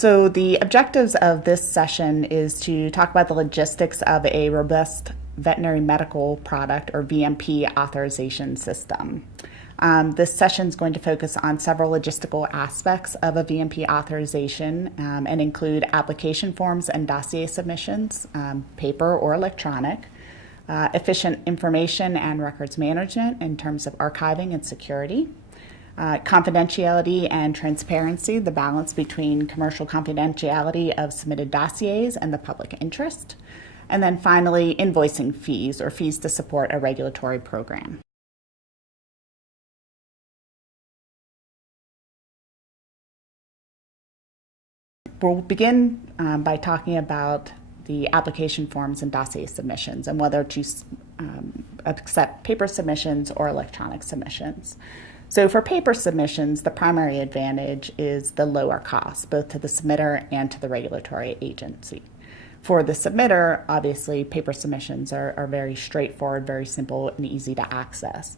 So the objectives of this session is to talk about the logistics of a robust veterinary medical product or VMP authorization system. This session is going to focus on several logistical aspects of a VMP authorization and include application forms and dossier submissions, paper or electronic, efficient information and records management in terms of archiving and security, confidentiality and transparency, the balance between commercial confidentiality of submitted dossiers and the public interest, and then finally, invoicing fees or fees to support a regulatory program. We'll begin by talking about the application forms and dossier submissions and whether to accept paper submissions or electronic submissions. So for paper submissions, the primary advantage is the lower cost, both to the submitter and to the regulatory agency. For the submitter, obviously, paper submissions are very straightforward, very simple, and easy to access.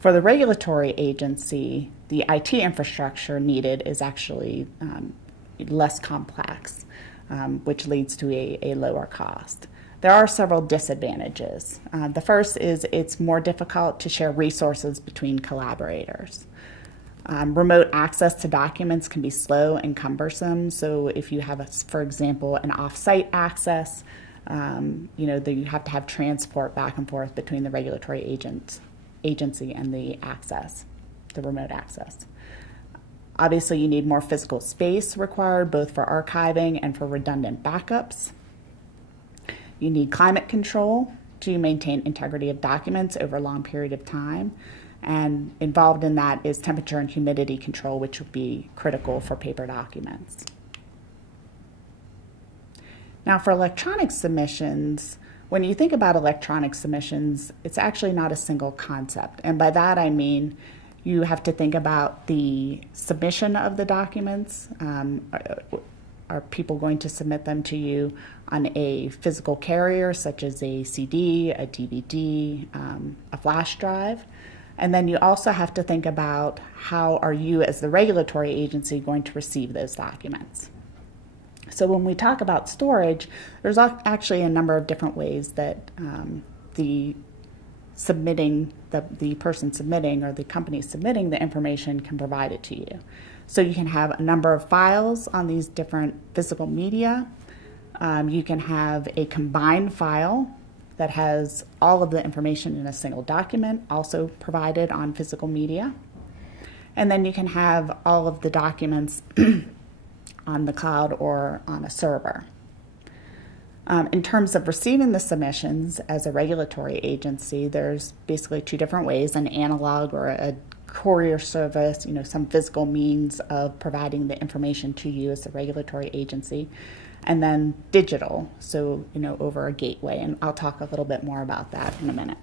For the regulatory agency, the IT infrastructure needed is actually less complex, which leads to a lower cost. There are several disadvantages. The first is it's more difficult to share resources between collaborators. Remote access to documents can be slow and cumbersome. So if you have, for example, an off-site access, you have to have transport back and forth between the regulatory agency and the remote access. Obviously, you need more physical space required, both for archiving and for redundant backups. You need climate control to maintain integrity of documents over a long period of time. And involved in that is temperature and humidity control, which would be critical for paper documents. Now, for electronic submissions, when you think about electronic submissions, it's actually not a single concept. And by that, I mean you have to think about the submission of the documents. Are people going to submit them to you on a physical carrier, such as a CD, a DVD, a flash drive? And then you also have to think about how are you as the regulatory agency going to receive those documents. So when we talk about storage, there's actually a number of different ways that the person submitting or the company submitting the information can provide it to you. So you can have a number of files on these different physical media. You can have a combined file that has all of the information in a single document, also provided on physical media. And then you can have all of the documents on the cloud or on a server. In terms of receiving the submissions as a regulatory agency, there's basically two different ways: an analog or a courier service, some physical means of providing the information to you as a regulatory agency, and then digital, so over a gateway. And I'll talk a little bit more about that in a minute.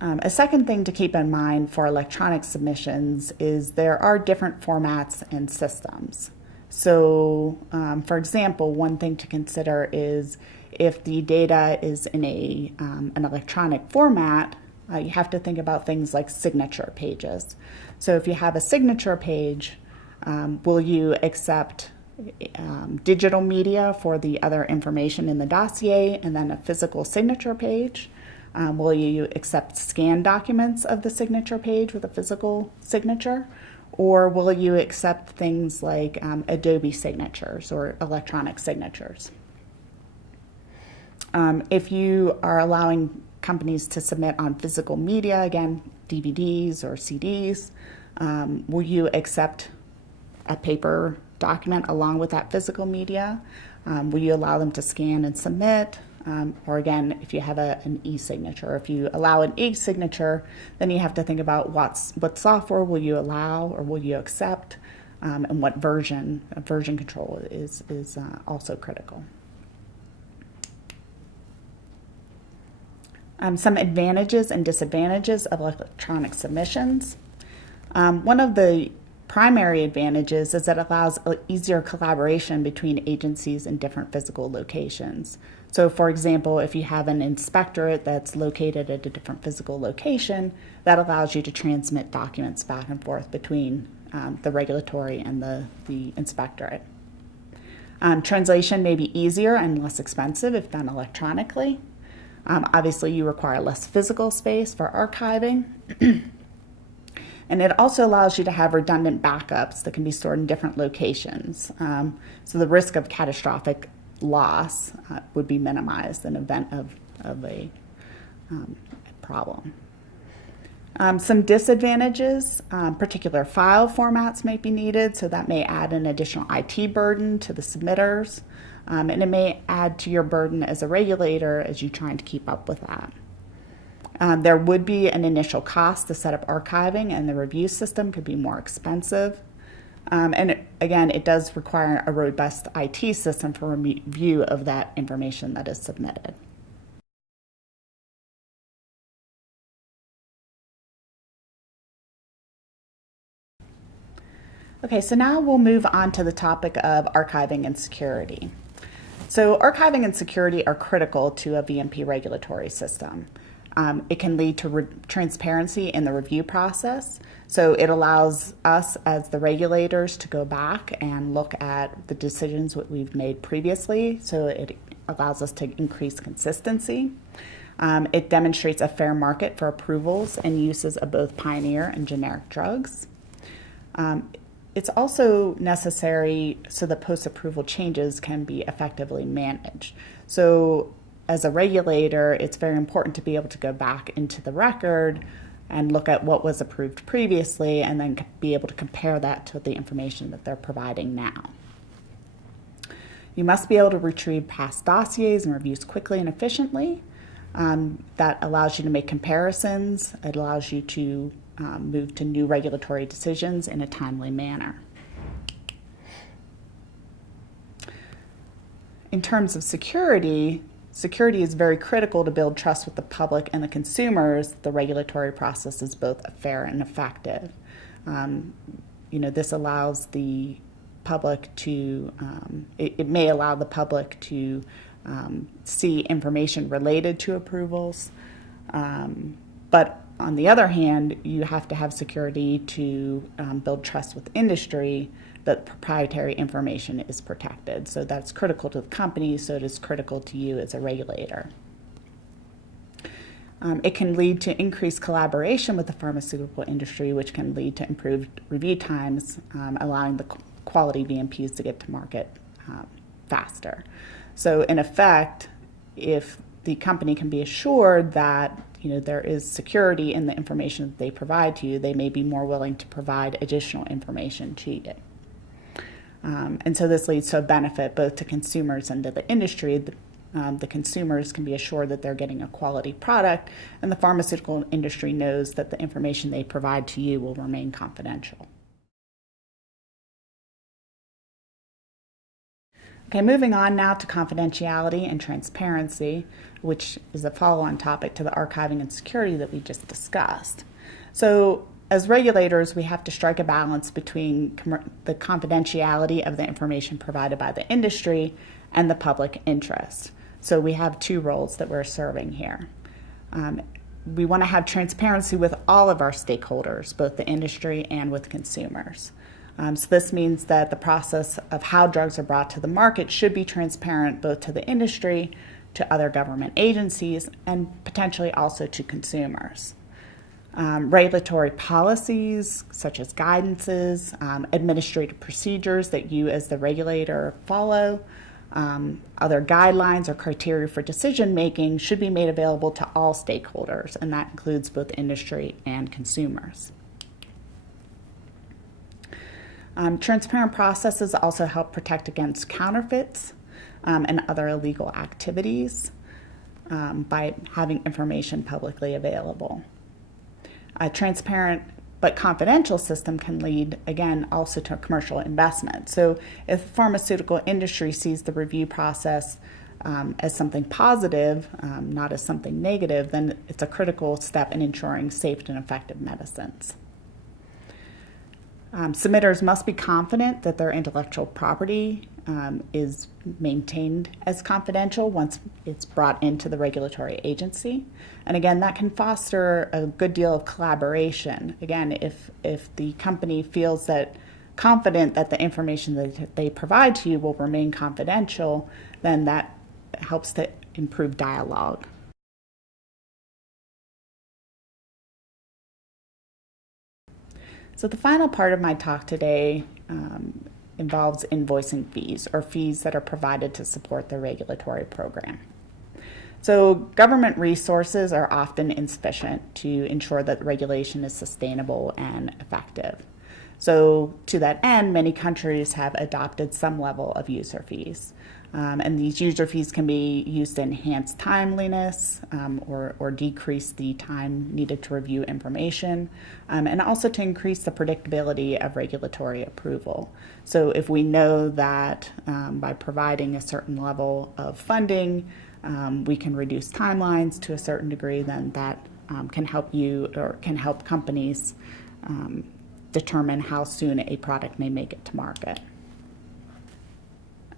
A second thing to keep in mind for electronic submissions is there are different formats and systems. So, for example, one thing to consider is if the data is in an electronic format, you have to think about things like signature pages. So if you have a signature page, will you accept digital media for the other information in the dossier and then a physical signature page? Will you accept scanned documents of the signature page with a physical signature? Or will you accept things like Adobe signatures or electronic signatures? If you are allowing companies to submit on physical media, again, DVDs or CDs, will you accept a paper document along with that physical media? Will you allow them to scan and submit? Or again, if you have an e-signature, if you allow an e-signature, then you have to think about what software will you allow or will you accept, and what version control is also critical. Some advantages and disadvantages of electronic submissions. One of the primary advantages is that it allows easier collaboration between agencies in different physical locations. So for example, if you have an inspectorate that's located at a different physical location, that allows you to transmit documents back and forth between the regulatory and the inspectorate. Translation may be easier and less expensive if done electronically. Obviously, you require less physical space for archiving. And it also allows you to have redundant backups that can be stored in different locations. So the risk of catastrophic loss would be minimized in event of a problem. Some disadvantages, particular file formats may be needed, so that may add an additional IT burden to the submitters, and it may add to your burden as a regulator as you're trying to keep up with that. There would be an initial cost to set up archiving, and the review system could be more expensive. Again, it does require a robust IT system for review of that information that is submitted. Okay, so now we'll move on to the topic of archiving and security. So archiving and security are critical to a VMP regulatory system. It can lead to transparency in the review process. So it allows us as the regulators to go back and look at the decisions that we've made previously. So it allows us to increase consistency. It demonstrates a fair market for approvals and uses of both pioneer and generic drugs. It's also necessary so that post-approval changes can be effectively managed. So as a regulator, it's very important to be able to go back into the record and look at what was approved previously and then be able to compare that to the information that they're providing now. You must be able to retrieve past dossiers and reviews quickly and efficiently. That allows you to make comparisons. It allows you to move to new regulatory decisions in a timely manner. In terms of security, security is very critical to build trust with the public and the consumers. The regulatory process is both fair and effective. This allows the public to, it may allow the public to see information related to approvals, but on the other hand, you have to have security to build trust with industry that proprietary information is protected. So that's critical to the company, so it is critical to you as a regulator. It can lead to increased collaboration with the pharmaceutical industry, which can lead to improved review times, allowing the quality VMPs to get to market faster. So in effect, if the company can be assured that there is security in the information that they provide to you, they may be more willing to provide additional information to you. And so this leads to a benefit both to consumers and to the industry. The consumers can be assured that they're getting a quality product, and the pharmaceutical industry knows that the information they provide to you will remain confidential. Okay, moving on now to confidentiality and transparency, which is a follow-on topic to the archiving and security that we just discussed. So as regulators, we have to strike a balance between the confidentiality of the information provided by the industry and the public interest. So we have two roles that we're serving here. We want to have transparency with all of our stakeholders, both the industry and with consumers. So this means that the process of how drugs are brought to the market should be transparent both to the industry, to other government agencies, and potentially also to consumers. Regulatory policies, such as guidances, administrative procedures that you as the regulator follow, other guidelines or criteria for decision making should be made available to all stakeholders, and that includes both industry and consumers. Transparent processes also help protect against counterfeits and other illegal activities by having information publicly available. A transparent but confidential system can lead, again, also to commercial investment. So if the pharmaceutical industry sees the review process as something positive, not as something negative, then it's a critical step in ensuring safe and effective medicines. Submitters must be confident that their intellectual property is maintained as confidential once it's brought into the regulatory agency. And again, that can foster a good deal of collaboration. Again, if the company feels that confident that the information that they provide to you will remain confidential, then that helps to improve dialogue. So the final part of my talk today involves invoicing fees, or fees that are provided to support the regulatory program. So government resources are often insufficient to ensure that regulation is sustainable and effective. So to that end, many countries have adopted some level of user fees. And these user fees can be used to enhance timeliness or decrease the time needed to review information, and also to increase the predictability of regulatory approval. So if we know that by providing a certain level of funding, we can reduce timelines to a certain degree, then that can help you or can help companies determine how soon a product may make it to market.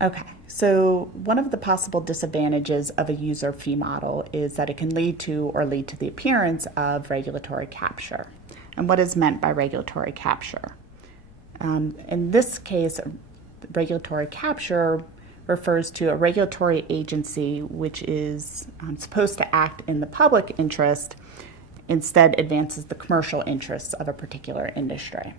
Okay, so one of the possible disadvantages of a user fee model is that it can lead to the appearance of regulatory capture. And what is meant by regulatory capture? In this case, regulatory capture refers to a regulatory agency which is supposed to act in the public interest, instead advances the commercial interests of a particular industry.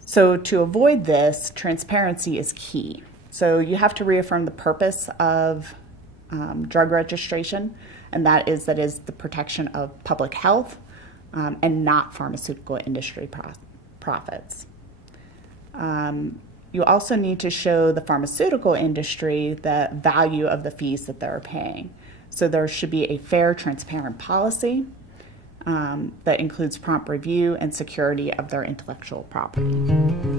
So to avoid this, transparency is key. So you have to reaffirm the purpose of drug registration, and that is the protection of public health and not pharmaceutical industry profits. You also need to show the pharmaceutical industry the value of the fees that they're paying. So there should be a fair, transparent policy that includes prompt review and security of their intellectual property.